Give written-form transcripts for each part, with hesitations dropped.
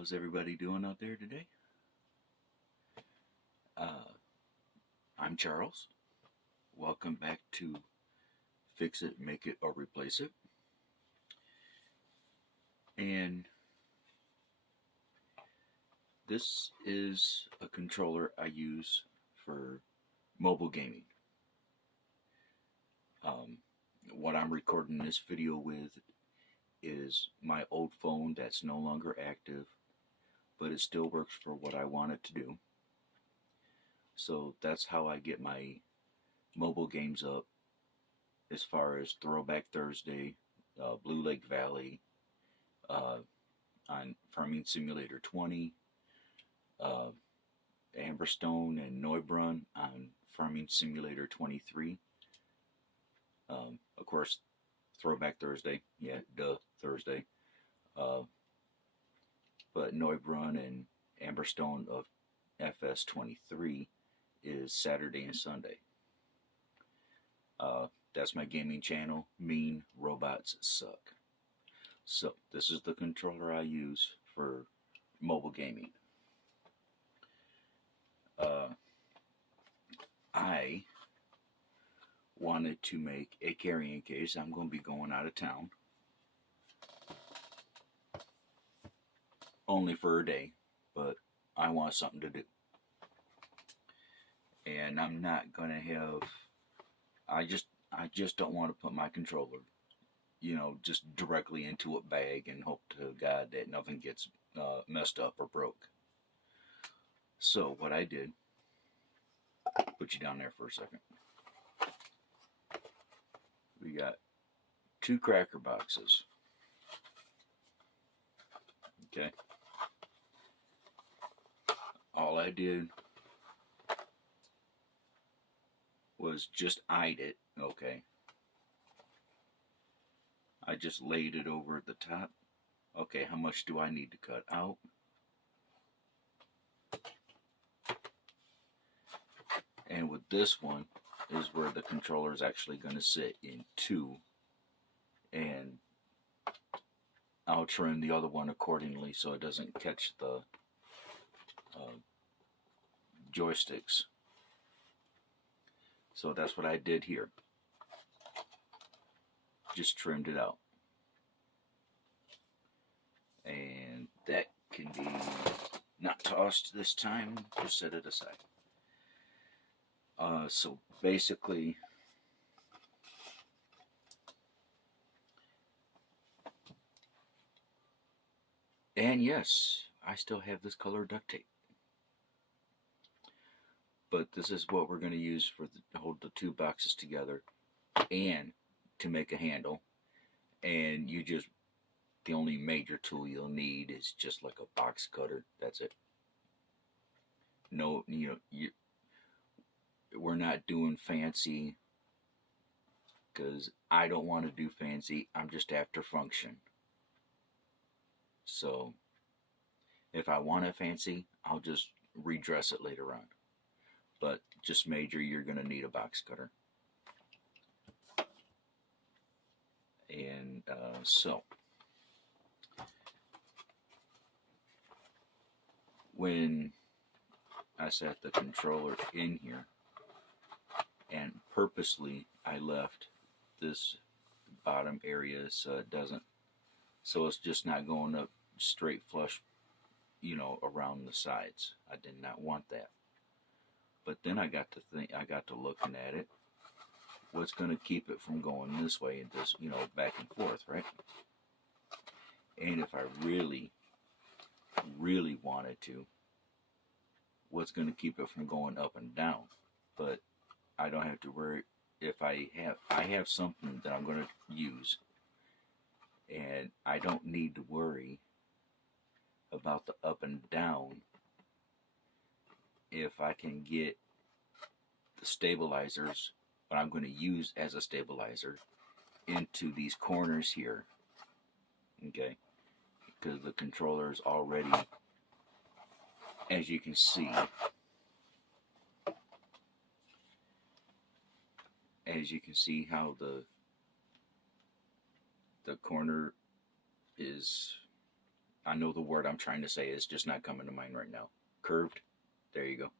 How's everybody doing out there today? Uh, I'm Charles. Welcome back to Fix It, Make It, or Replace It. And this is a controller I use for mobile gaming. What I'm recording this video with is my old phone that's no longer active, but it still works for what I want it to do. So that's how I get my mobile games up, as far as Throwback Thursday, Blue Lake Valley, on Farming Simulator 20, uh, Amberstone and Neubrunn on Farming Simulator 23. Of course, Throwback Thursday, Thursday. But Neubrunn and Amberstone of FS23 is Saturday and Sunday. That's my gaming channel, Mean Robots Suck. So, this is the controller I use for mobile gaming. I wanted to make a carrying case. I'm going to be going out of town. Only for a day, but I want something to do. And I'm not going to have, I just don't want to put my controller, just directly into a bag and hope to God that nothing gets messed up or broke. So what I did, put you down there for a second. We got 2 cracker boxes. Okay. All I did was just eyed it, okay. I just laid it over the top. Okay, how much do I need to cut out? And with this one is where the controller is actually going to sit in 2. And I'll trim the other one accordingly so it doesn't catch the joysticks. So that's what I did here. Just trimmed it out. And that can be not tossed this time, just set it aside. So basically, and yes, I still have this color duct tape. But this is what we're going to use for to hold the 2 boxes together and to make a handle. And the only major tool you'll need is just like a box cutter. That's it. No, we're not doing fancy, because I don't want to do fancy. I'm just after function. So if I want it fancy, I'll just redress it later on. But just major, you're going to need a box cutter. And so when I set the controller in here, and purposely I left this bottom area so it's just not going up straight flush, around the sides. I did not want that. But then I got to looking at it. What's going to keep it from going this way and this, back and forth, right? And if I really, really wanted to, what's going to keep it from going up and down? But I don't have to worry. If I have something that I'm going to use, and I don't need to worry about the up and down if I can get the stabilizers, what I'm going to use as a stabilizer, into these corners here. Okay, because the controller is already, as you can see, how the corner is I know the word I'm trying to say is just not coming to mind right now. Curved. There you go.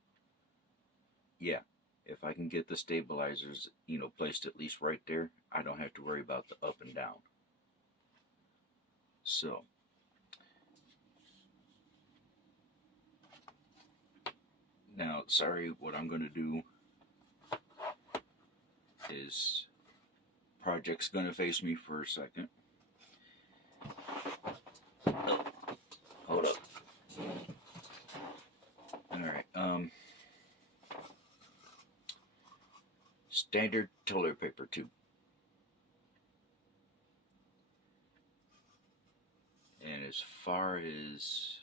Yeah. If I can get the stabilizers, placed at least right there, I don't have to worry about the up and down. So, now, sorry, what I'm going to do is project's going to face me for a second. Oh, hold up. Alright, standard toilet paper tube. And as far as,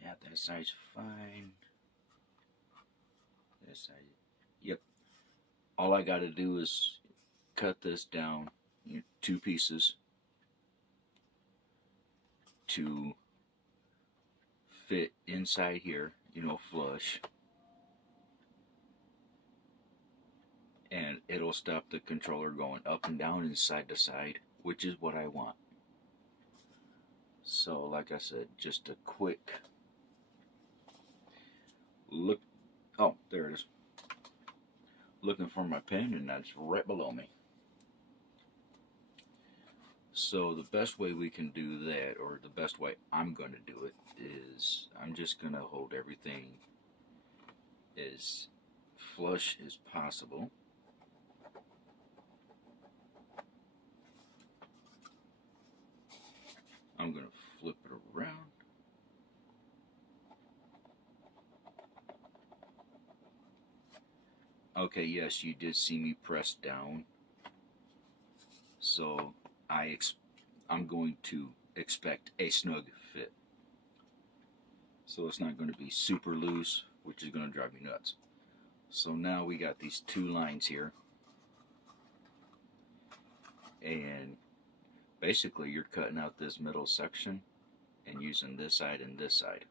yeah, that side's fine. This side, yep. All I got to do is cut this down, 2 pieces to fit inside here, flush. And it'll stop the controller going up and down and side to side, which is what I want. So, like I said, just a quick look. Oh, there it is. Looking for my pen, and that's right below me. So the best way we can do that, or the best way I'm going to do it, is I'm just going to hold everything as flush as possible. I'm going to flip it around. Okay, yes, you did see me press down. So I'm going to expect a snug fit. So it's not going to be super loose, which is going to drive me nuts. So now we got these 2 lines here. And basically you're cutting out this middle section and using this side and this side.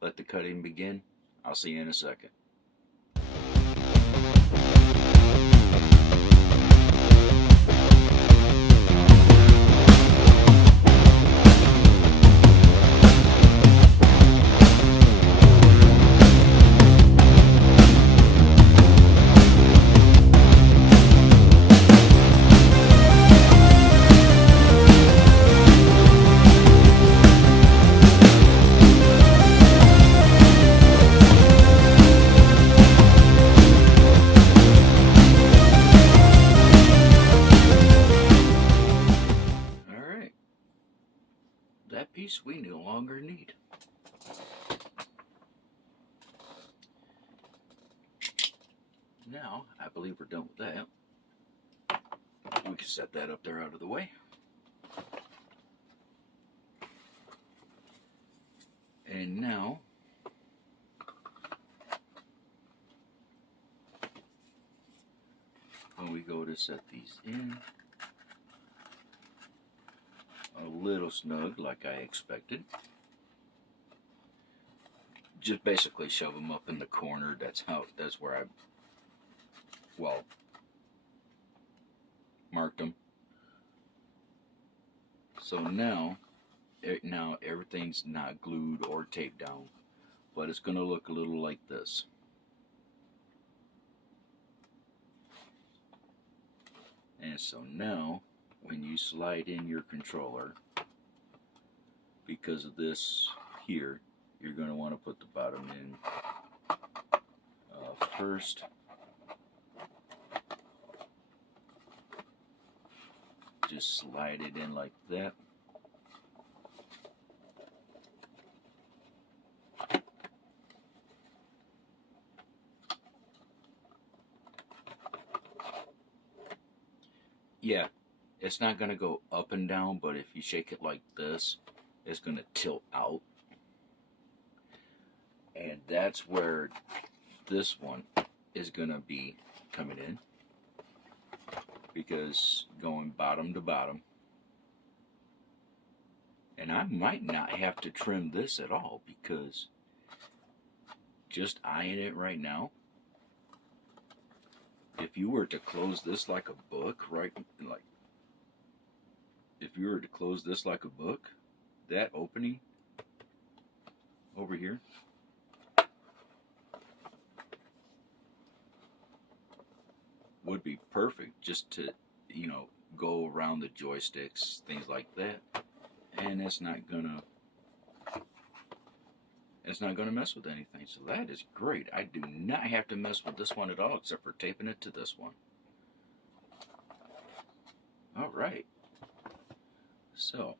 Let the cutting begin. I'll see you in a second. That piece we no longer need. Now, I believe we're done with that. We can set that up there out of the way. And now, when we go to set these in, a little snug like I expected. Just basically shove them up in the corner. That's where I, marked them. So now everything's not glued or taped down, but it's going to look a little like this. And so now, when you slide in your controller, because of this here, you're going to want to put the bottom in first. Just slide it in like that. Yeah, it's not going to go up and down, but if you shake it like this, it's going to tilt out. And that's where this one is going to be coming in, because going bottom to bottom. And I might not have to trim this at all, because just eyeing it right now, if you were to close this like a book, right? Like, if you were to close this like a book, that opening over here, would be perfect just to, go around the joysticks, things like that. And it's not gonna mess with anything. So that is great. I do not have to mess with this one at all except for taping it to this one. All right. So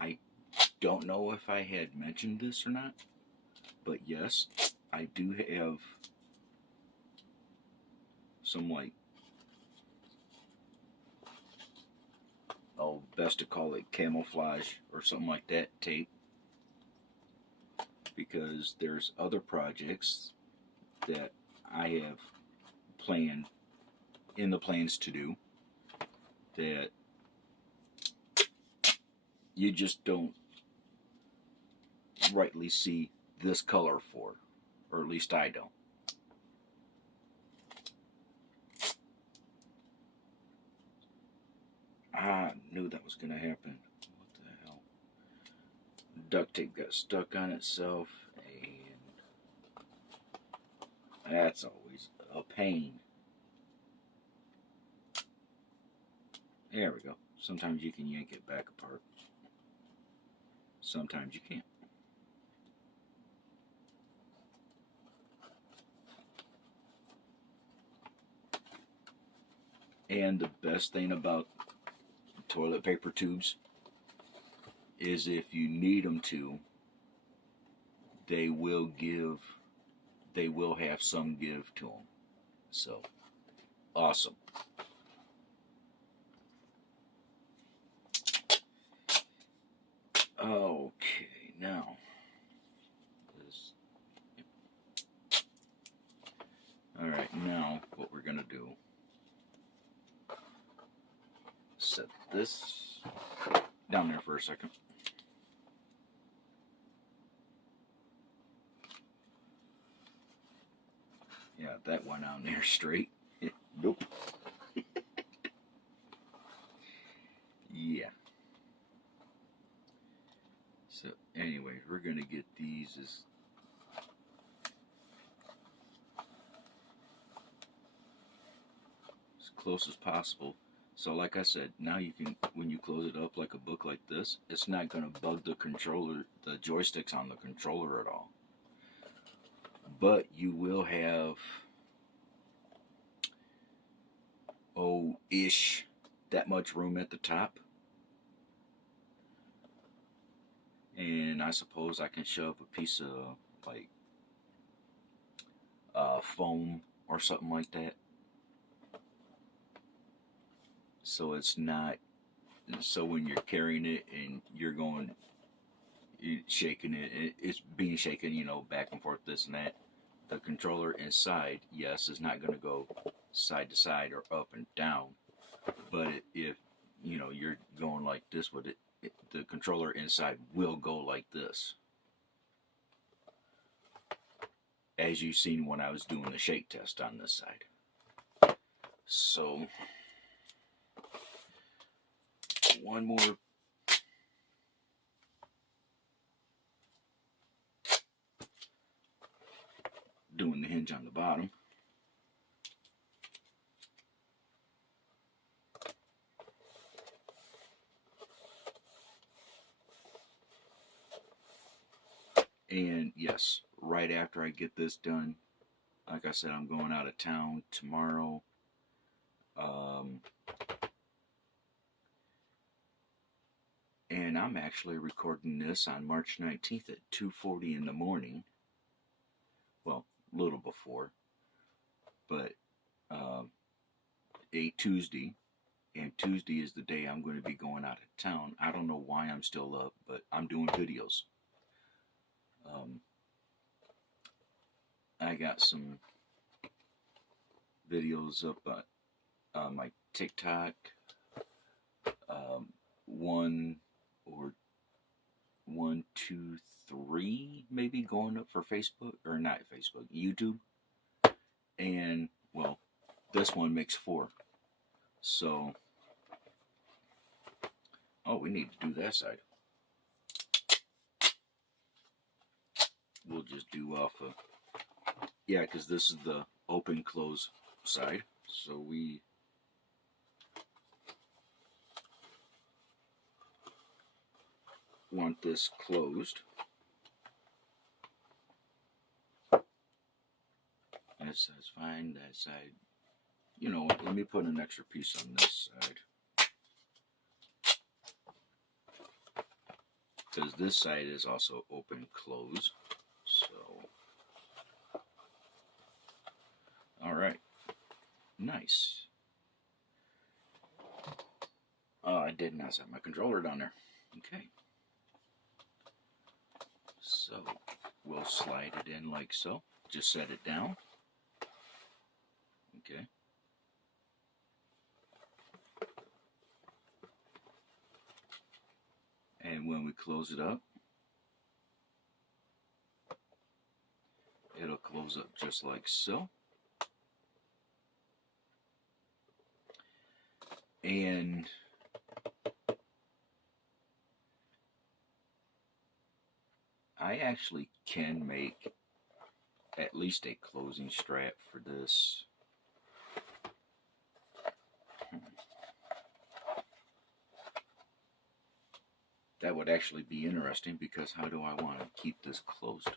I don't know if I had mentioned this or not, but yes, I do have some, like, best to call it camouflage or something like that tape, because there's other projects that I have plans to do that you just don't rightly see this color for, or at least I don't. I knew that was going to happen. What the hell? Duct tape got stuck on itself, and that's always a pain. There we go. Sometimes you can yank it back apart. Sometimes you can't. And the best thing about toilet paper tubes is if you need them to, they will have some give to them. So, awesome. Okay, now alright, now what we're gonna do, set this down there for a second. Yeah, that went on there straight. Nope. Yeah. So anyway, we're gonna get these as close as possible. So like I said, now you can, when you close it up like a book like this, it's not going to bug the controller, the joysticks on the controller at all. But you will have, ish, that much room at the top. And I suppose I can shove a piece of, like, foam or something like that. So it's not, so when you're carrying it and you're shaking it, it's being shaken, back and forth, this and that. The controller inside, yes, is not going to go side to side or up and down. But if, you're going like this with it, the controller inside will go like this. As you've seen when I was doing the shake test on this side. So, one more doing the hinge on the bottom. And yes, right after I get this done, like I said, I'm going out of town tomorrow. And I'm actually recording this on March 19th at 2:40 in the morning. Well, a little before. But a Tuesday. And Tuesday is the day I'm going to be going out of town. I don't know why I'm still up, but I'm doing videos. I got some videos up on my TikTok. One 1, 2, 3 maybe going up for Facebook, or not Facebook, YouTube. And, well, this one makes 4. So, oh, we need to do that side. We'll just do off of, yeah, because this is the open close side. So we want this closed. That side's fine, that side, you know, let me put an extra piece on this side. Because this side is also open close. So, alright, nice. Oh, I did not set my controller down there. Okay. So, we'll slide it in like so. Just set it down. Okay. And when we close it up, it'll close up just like so. And I actually can make at least a closing strap for this. That would actually be interesting, because how do I want to keep this closed?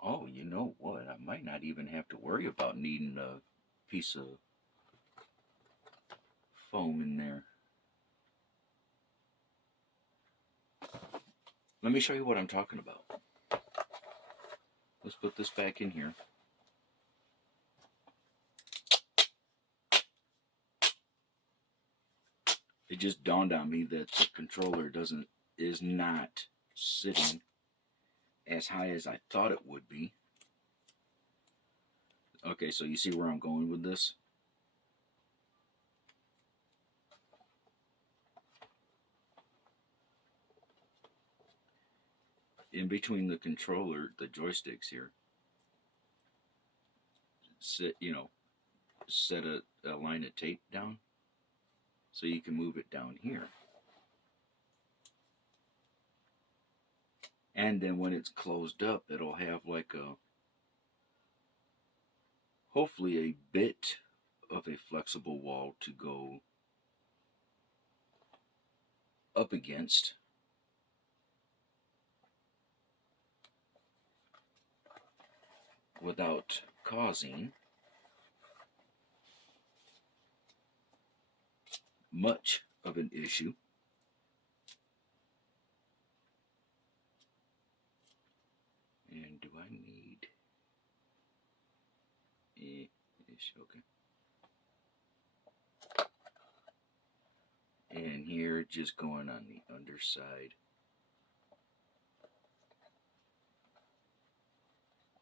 Oh, you know what? I might not even have to worry about needing a piece of foam in there. Let me show you what I'm talking about. Let's put this back in here. It just dawned on me that the controller is not sitting as high as I thought it would be. Okay, so you see where I'm going with this? In between the controller, the joysticks here, set a line of tape down so you can move it down here. And then when it's closed up, it'll have like hopefully a bit of a flexible wall to go up against. Without causing much of an issue. And do I need okay. And here, just going on the underside.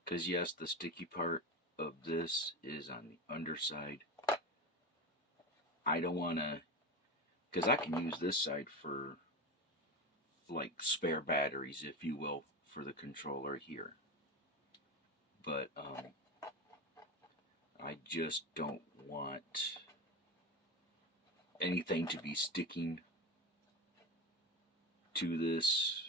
Because yes, the sticky part of this is on the underside. I don't want to, because I can use this side for like spare batteries, if you will, for the controller here. But I just don't want anything to be sticking to this.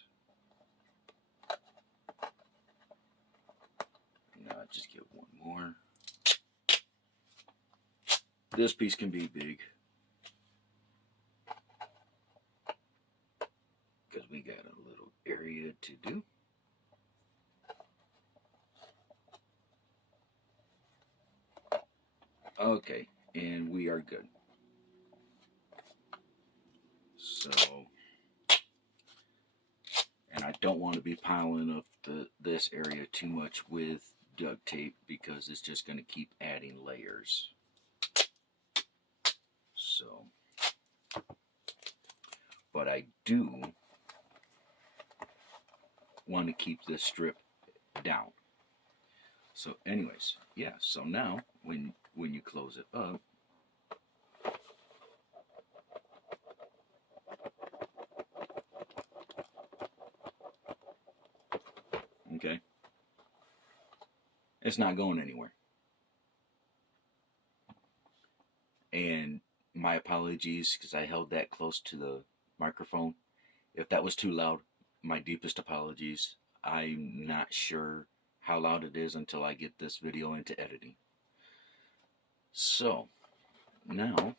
No, just get one more. This piece can be big, because we got a little area to do. Okay, and we are good. So, and I don't want to be piling up this area too much with duct tape, because it's just going to keep adding layers. So, but I do want to keep this strip down. So anyways, yeah, so now when you close it up, It's not going anywhere. And my apologies, because I held that close to the microphone. If that was too loud, my deepest apologies. I'm not sure how loud it is until I get this video into editing. So, now,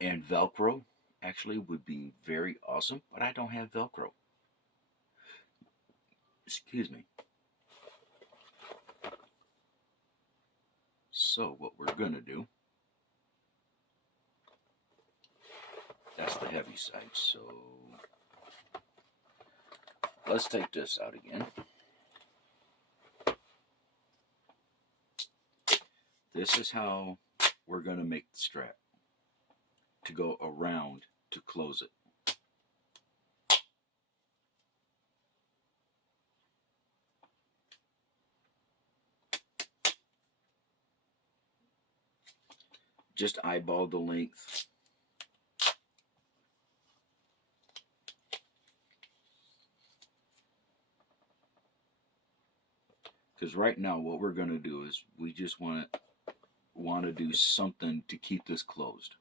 and Velcro actually would be very awesome, but I don't have Velcro. Excuse me. So what we're going to do, that's the heavy side, so let's take this out again. This is how we're going to make the strap to go around to close it. Just eyeball the length. Because right now what we're going to do is we just want to do something to keep this closed.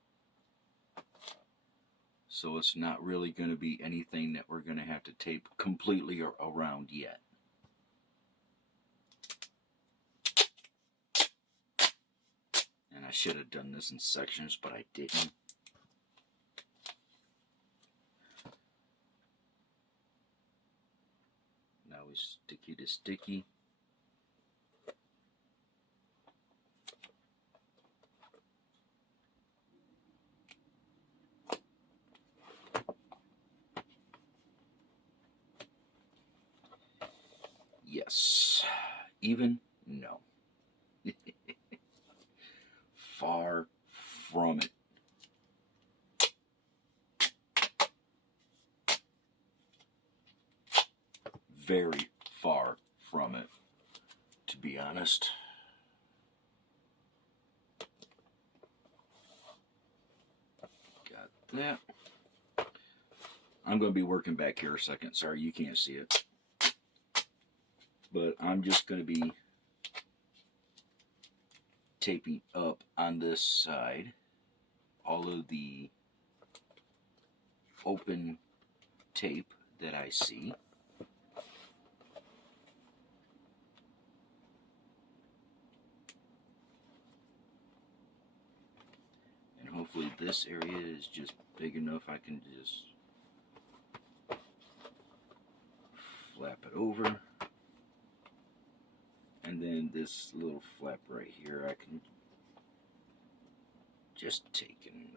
So it's not really going to be anything that we're going to have to tape completely around yet. And I should have done this in sections, but I didn't. Now we sticky to sticky. Yes. Even? No. Far from it. Very far from it, to be honest. Got that. I'm going to be working back here a second. Sorry, you can't see it. But I'm just going to be taping up on this side all of the open tape that I see. And hopefully this area is just big enough I can just flap it over. And then this little flap right here, I can just take and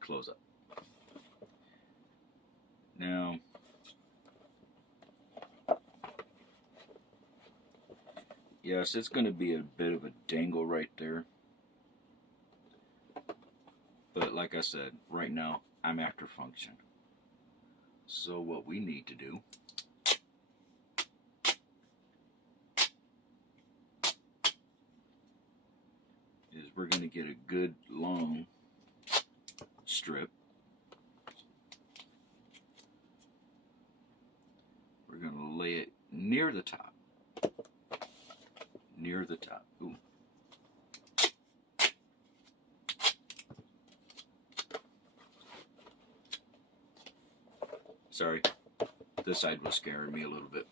close up. Now, yes, it's going to be a bit of a dangle right there. But like I said, right now, I'm after function. So what we need to do is we're going to get a good long strip. We're going to lay it near the top. Near the top. Ooh. Sorry, this side was scaring me a little bit.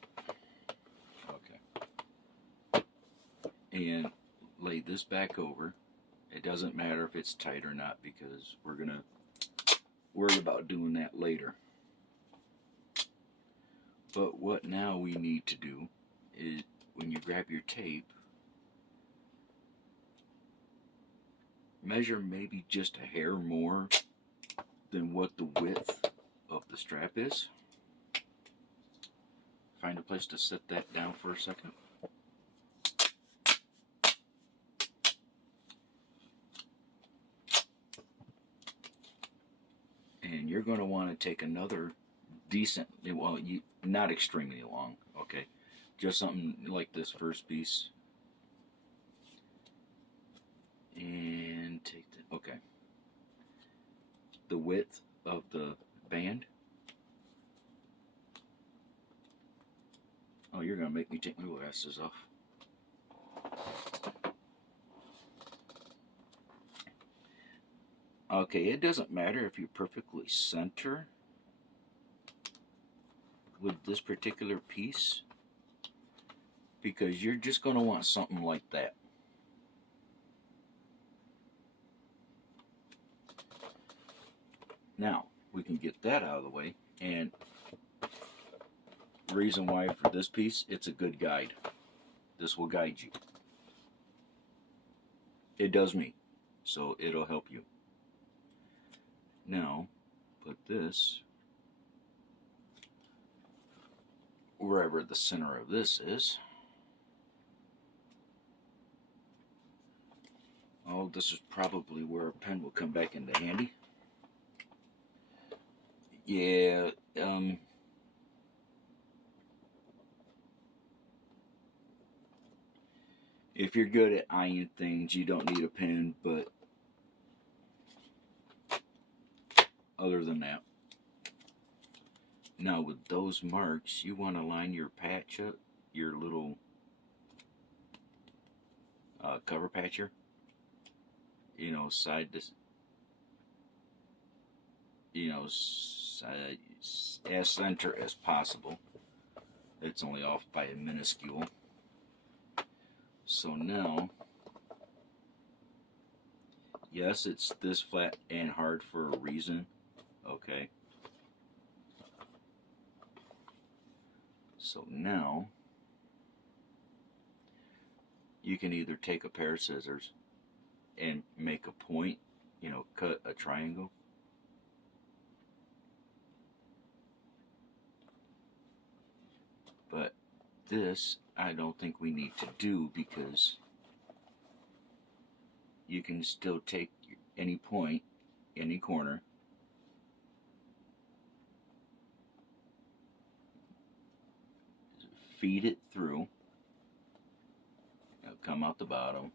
Okay. And lay this back over. It doesn't matter if it's tight or not because we're going to worry about doing that later. But what now we need to do is when you grab your tape, measure maybe just a hair more than what the width of the strap is. Find a place to set that down for a second. And you're going to want to take another decent, well, not extremely long, okay? Just something like this first piece. And take the, okay. The width of the band. Oh, you're going to make me take my glasses off. Okay, it doesn't matter if you're perfectly center with this particular piece, because you're just going to want something like that. Now, we can get that out of the way, and the reason why for this piece, it's a good guide. This will guide you. It does me, so it'll help you. Now, put this wherever the center of this is. Oh, this is probably where a pen will come back into handy. Yeah, if you're good at eyeing things, you don't need a pen, but other than that. Now with those marks, you want to line your patch up, your little cover patcher, you know, side to, you know, as center as possible. It's only off by a minuscule. So now, yes, it's this flat and hard for a reason, okay? So now, you can either take a pair of scissors and make a point, you know, cut a triangle. But this, I don't think we need to do, because you can still take any point, any corner, feed it through, it'll come out the bottom,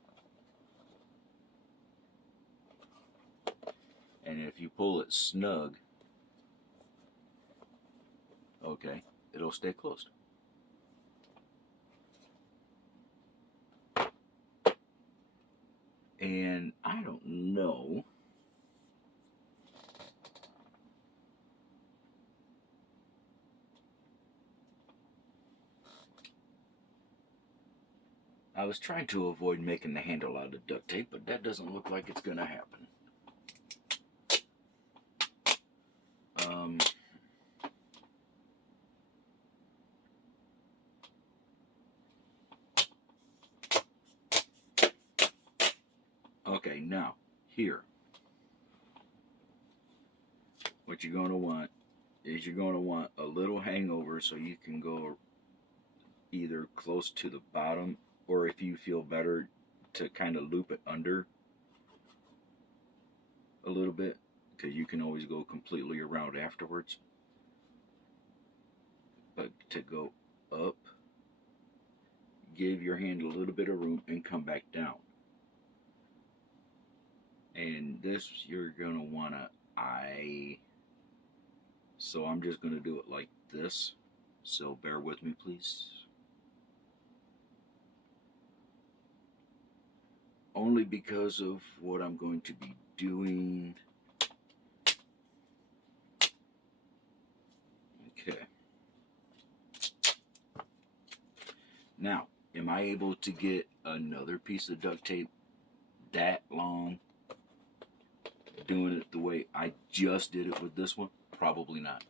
and if you pull it snug, okay, it'll stay closed. And I don't know, I was trying to avoid making the handle out of duct tape, but that doesn't look like it's going to happen. Okay, now, here, what you're going to want is you're going to want a little hangover so you can go either close to the bottom, or if you feel better to kind of loop it under a little bit, because you can always go completely around afterwards. But to go up, give your hand a little bit of room and come back down. And this you're going to want to eye. So I'm just going to do it like this. So bear with me, please. Only because of what I'm going to be doing. Okay. Now, am I able to get another piece of duct tape that long, doing it the way I just did it with this one? Probably not.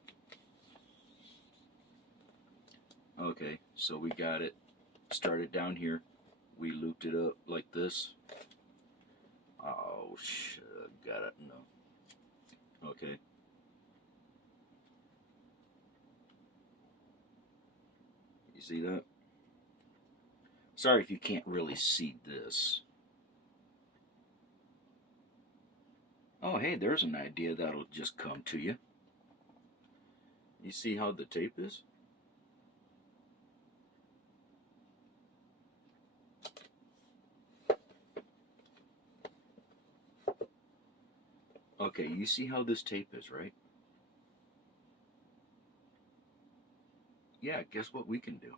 Okay, so we got it started down here. We looped it up like this. Oh, shit, got it. No. Okay. You see that? Sorry if you can't really see this. Oh, hey, there's an idea that'll just come to you. You see how the tape is? Okay, you see how this tape is, right? Yeah, guess what we can do?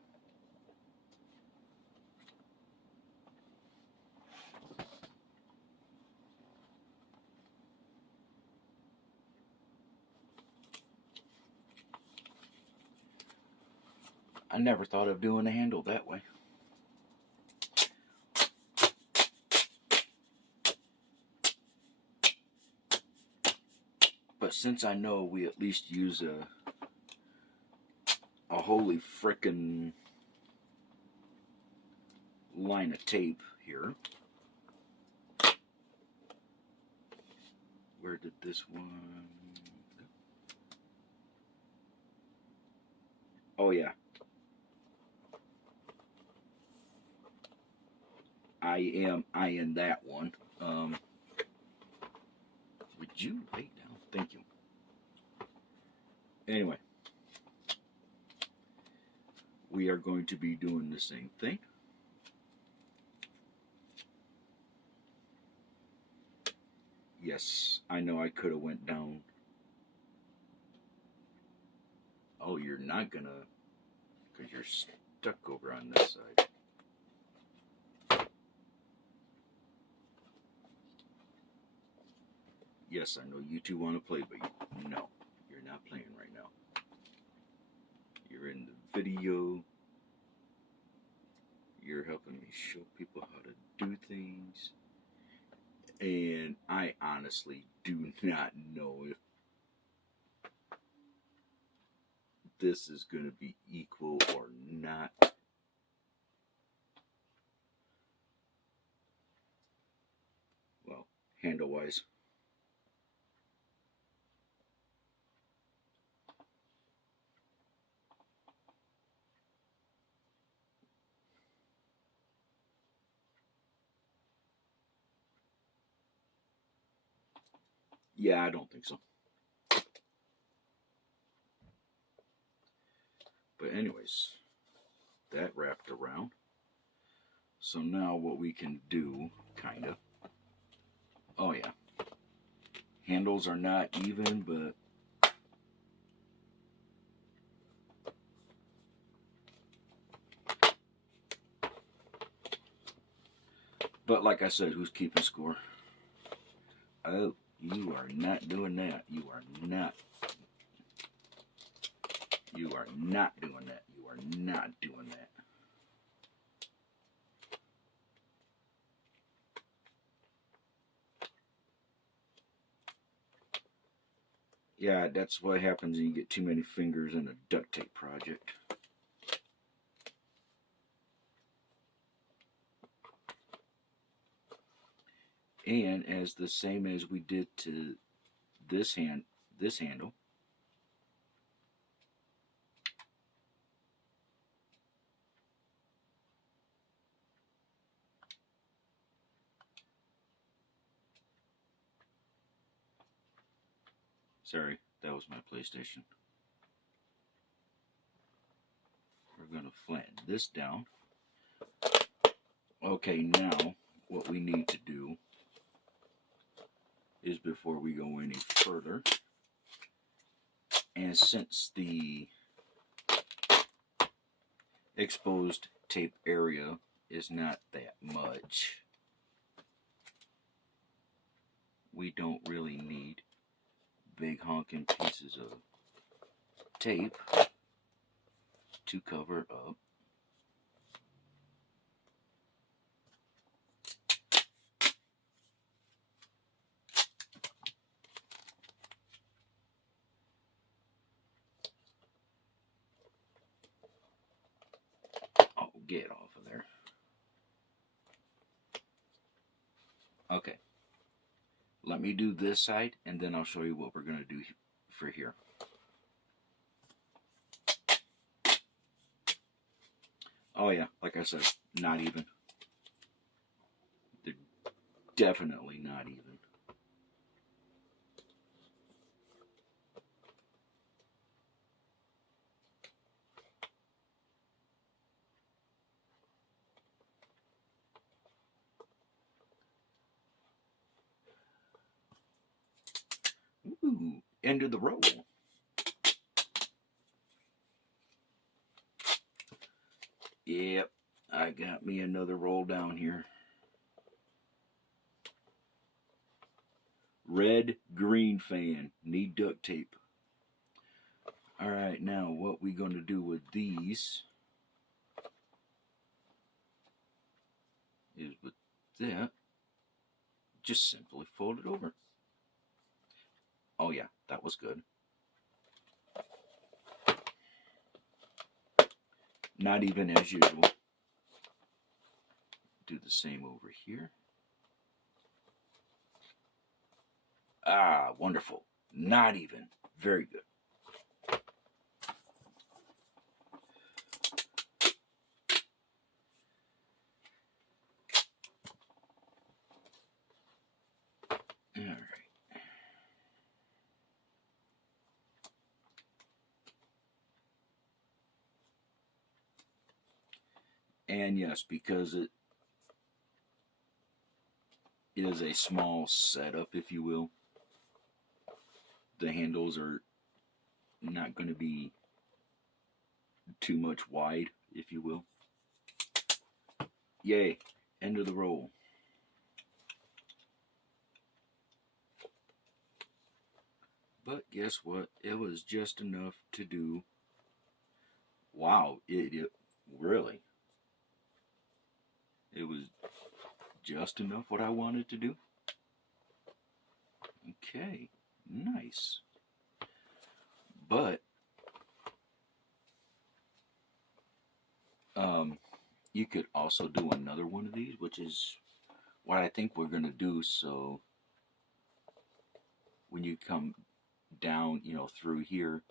never thought of doing the handle that way. But since I know we at least use a holy frickin' line of tape here. Where did this one go? Oh yeah. I am eyeing that one. Would you lay down? Thank you. Anyway, we are going to be doing the same thing. Yes, I know I could have went down. Oh, you're not gonna, because you're stuck over on this side. Yes, I know you two want to play, but no, you're not playing right now. You're in the video. You're helping me show people how to do things. And I honestly do not know if this is going to be equal or not. Well, handle-wise. Yeah, I don't think so. But anyways, that wrapped around. So now what we can do, kind of. Oh yeah. Handles are not even, but like I said, who's keeping score? Oh, you are not doing that. You are not. You are not doing that. You are not doing that. Yeah, that's what happens when you get too many fingers in a duct tape project. And as the same as we did to this handle, sorry, that was my PlayStation. We're going to flatten this down. Okay, now what we need to do is, before we go any further, and since the exposed tape area is not that much, we don't really need big honking pieces of tape to cover up get off of there. Okay. Let me do this side, and then I'll show you what we're going to do for here. Oh yeah, like I said, not even. They're definitely not even. Ooh, end of the roll. Yep, I got me another roll down here. Red, green fan. Need duct tape. Alright, now what we going to do with these is with that, just simply fold it over. Oh yeah, that was good. Not even as usual. Do the same over here. Ah, wonderful. Not even. Very good. All right. And yes, because it is a small setup, if you will, the handles are not going to be too much wide, if you will. Yay, end of the roll. But guess what? It was just enough to do. Wow, it really. It was just enough what I wanted to do. Okay, nice. But you could also do another one of these, which is what I think we're going to do. So when you come down, through here,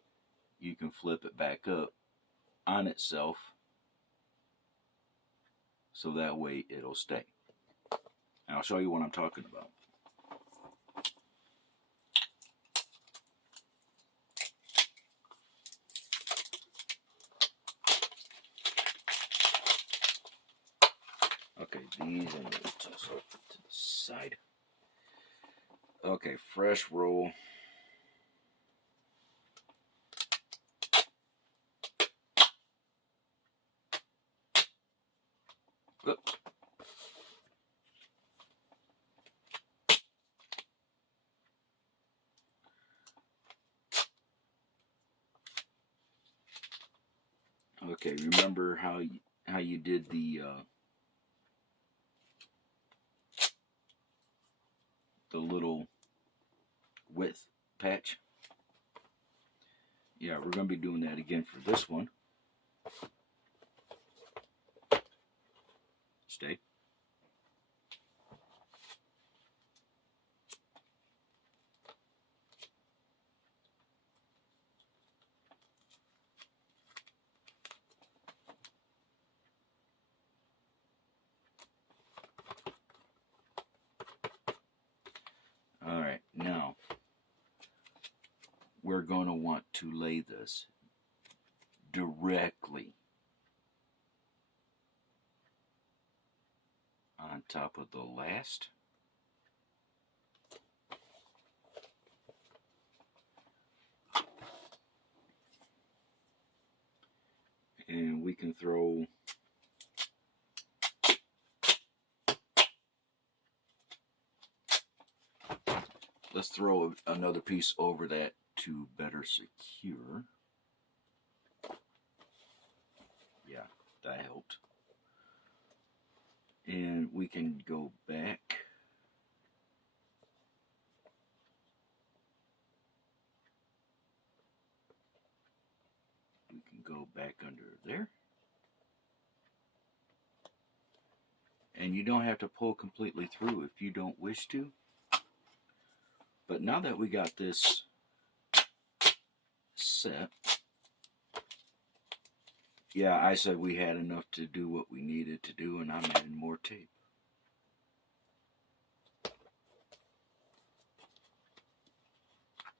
you can flip it back up on itself, so that way it'll stay. And I'll show you what I'm talking about. Okay, these I'm going to toss over to the side. Okay, fresh roll. Oops. Okay, remember how you did the little width patch? Yeah, we're going to be doing that again for this one. Stay. All right, now we're going to want to lay this directly on top of the last. And we can throw let's throw another piece over that to better secure. Yeah, that helped. And we can go back. We can go back under there. And you don't have to pull completely through if you don't wish to. But now that we got this set, yeah, I said we had enough to do what we needed to do, and I'm adding more tape.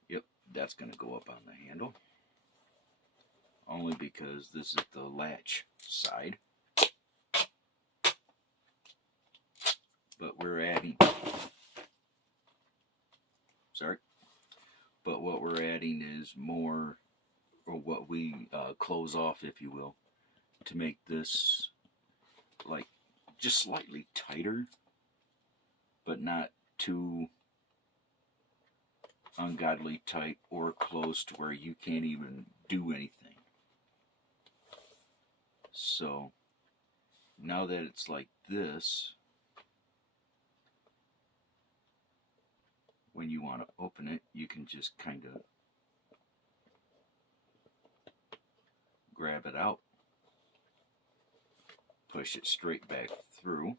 Yep, that's going to go up on the handle. Only because this is the latch side. But we're adding... Sorry. But what we're adding is more, or what we close off, if you will, to make this like just slightly tighter, but not too ungodly tight or close to where you can't even do anything. So now that it's like this, when you want to open it, you can just kind of grab it out, push it straight back through,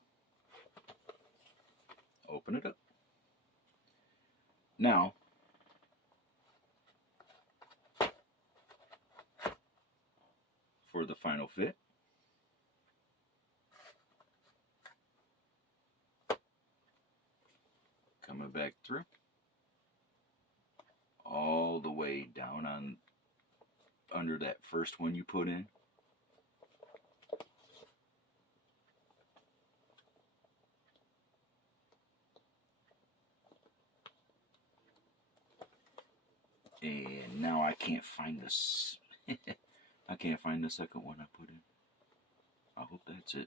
open it up. Now, for the final fit, coming back through, all the way down on under that first one you put in. And now I can't find this. I can't find the second one I put in. I hope that's it.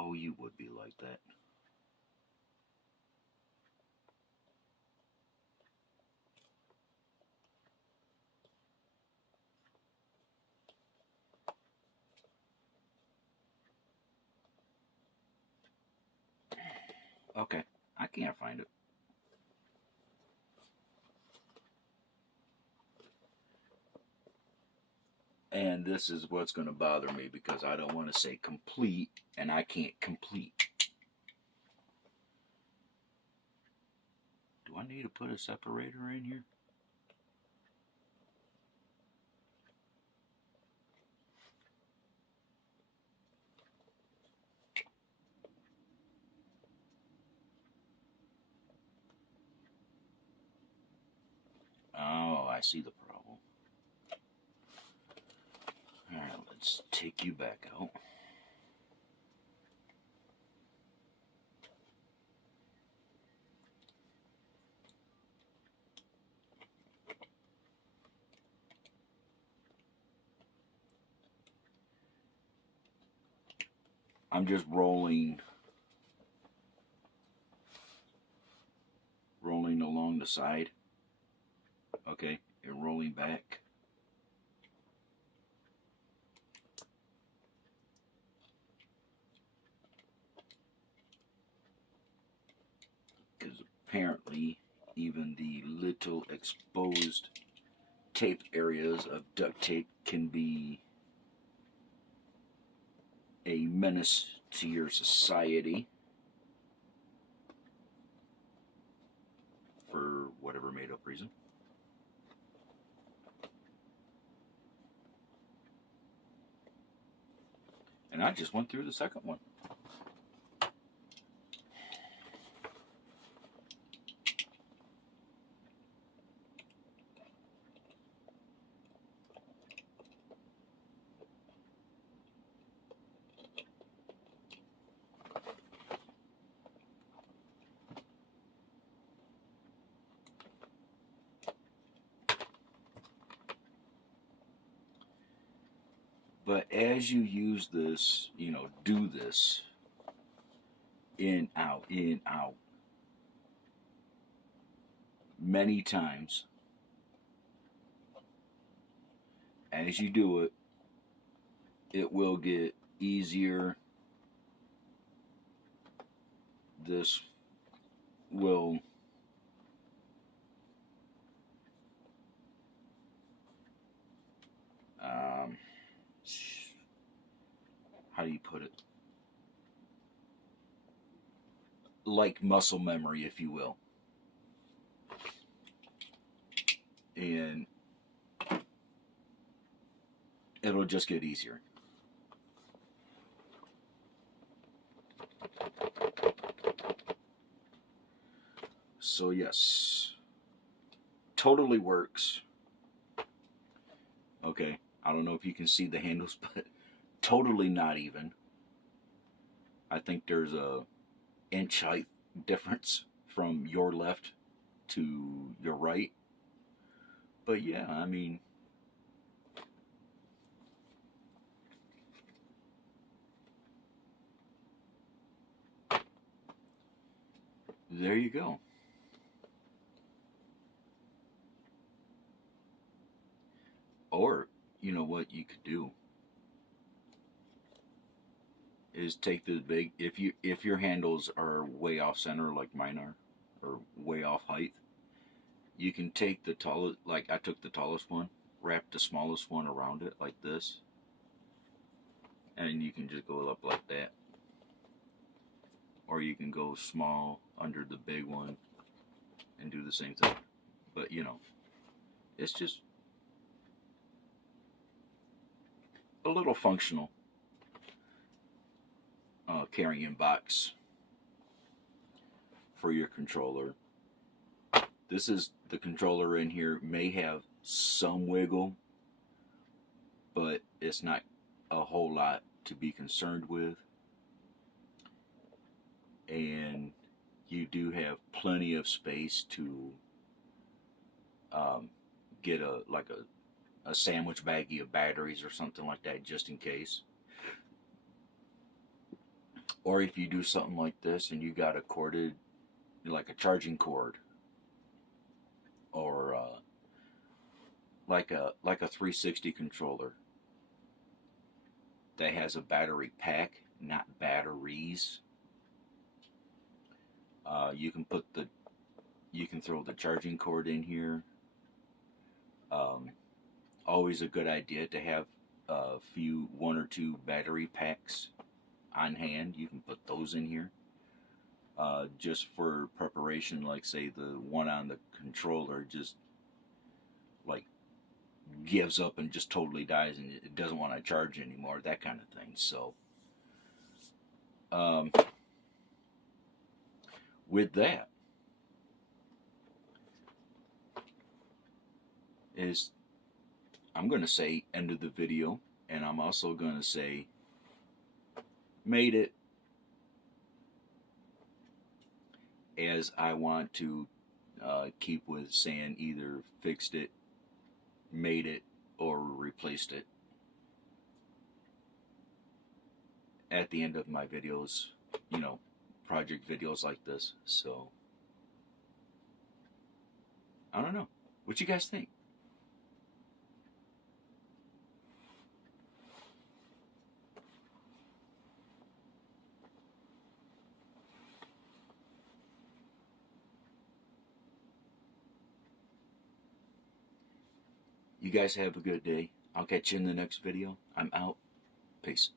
Oh, you would be like that. Okay, I can't find it. And this is what's going to bother me, because I don't want to say complete, and I can't complete. Do I need to put a separator in here? Oh, I see the problem. Alright, let's take you back out. I'm just rolling along the side, okay, and rolling back. Because apparently even the little exposed tape areas of duct tape can be a menace to your society for whatever made up reason. And I just went through the second one. But as you use this, do this in, out, many times, as you do it, it will get easier. This will how do you put it? Like muscle memory, if you will. And it'll just get easier. So yes, totally works. Okay, I don't know if you can see the handles, but totally not even. I think there's a inch height difference from your left to your right. But yeah, I mean, there you go. Or, you know what you could do? is take the big, if your handles are way off center like mine are, or way off height, you can take the tallest, like I took the tallest one, wrap the smallest one around it like this, and you can just go up like that. Or you can go small under the big one and do the same thing. But you know, it's just a little functional carrying box for your controller. This is the controller in here, may have some wiggle, but it's not a whole lot to be concerned with. And you do have plenty of space to get a sandwich baggie of batteries or something like that, just in case. Or if you do something like this and you got a corded, like a charging cord, or like a 360 controller that has a battery pack, not batteries. You can throw the charging cord in here. Always a good idea to have one or two battery packs on hand. You can put those in here just for preparation. Like say the one on the controller just like gives up and just totally dies and it doesn't want to charge anymore, that kind of thing. So with that is, I'm going to say end of the video, and I'm also going to say made it, as I want to keep with saying either fixed it, made it, or replaced it at the end of my videos, you know, project videos like this. So I don't know, what you guys think? You guys have a good day. I'll catch you in the next video. I'm out. Peace.